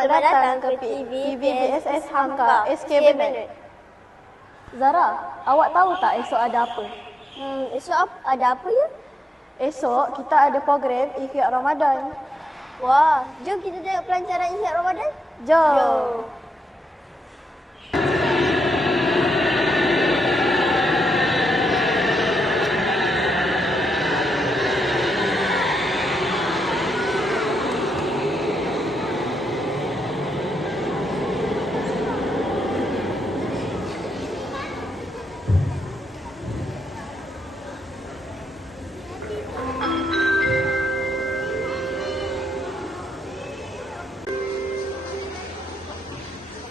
Selamat datang ke PBSS Hamka SK Bernard. Zara, awak tahu tak esok ada apa? Esok ada apa ya? Esok kita ada program Ikhya Ramadan. Wah, jom kita tengok pelancaran Ikhya Ramadan. Jom.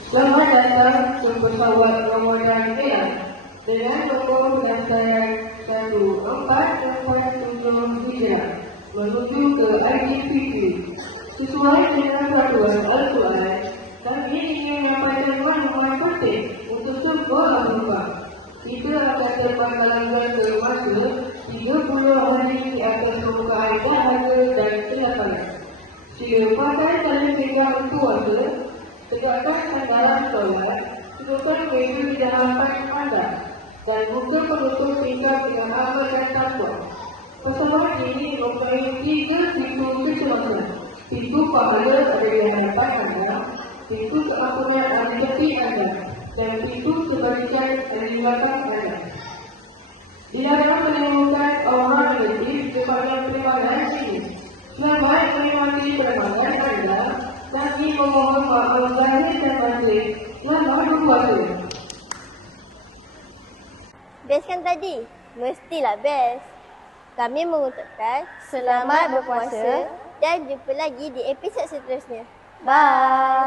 Selamat datang ke pesawat Ramadan Air dengan nombor pendaftaran 1447 Hijrah menuju ke IDPP. Sesuai dengan peraturan Al-Quran, kami ingin menyampaikan maklumat penting untuk surga Al-Quran. Kita akan terbang dalam jangka masa 30 hari di atas permukaan dahaga dan telapak. Sila pakai tali pinggang kuasa, tegakkan sandaran solat, cukupkan baju di hadapan anda, dan buka penutup pinggang dengan amal dan takwa. Pesawat ini mempunyai 3 pintu keselamatan. Pintu pahala ada di hadapan anda, pintu keampunan ada di tepi anda, dan pintu sebalikan ada di belakang anda. Dilarang menimbulkan orang negatif kepada penerbangan ini. Selamat menikmati penerbangan anda. Kami memohon maaf lahir dan batin. Selamat berpuasa. Best kan tadi? Mestilah best. Kami mengucapkan Selamat berpuasa dan jumpa lagi di episod seterusnya. Bye.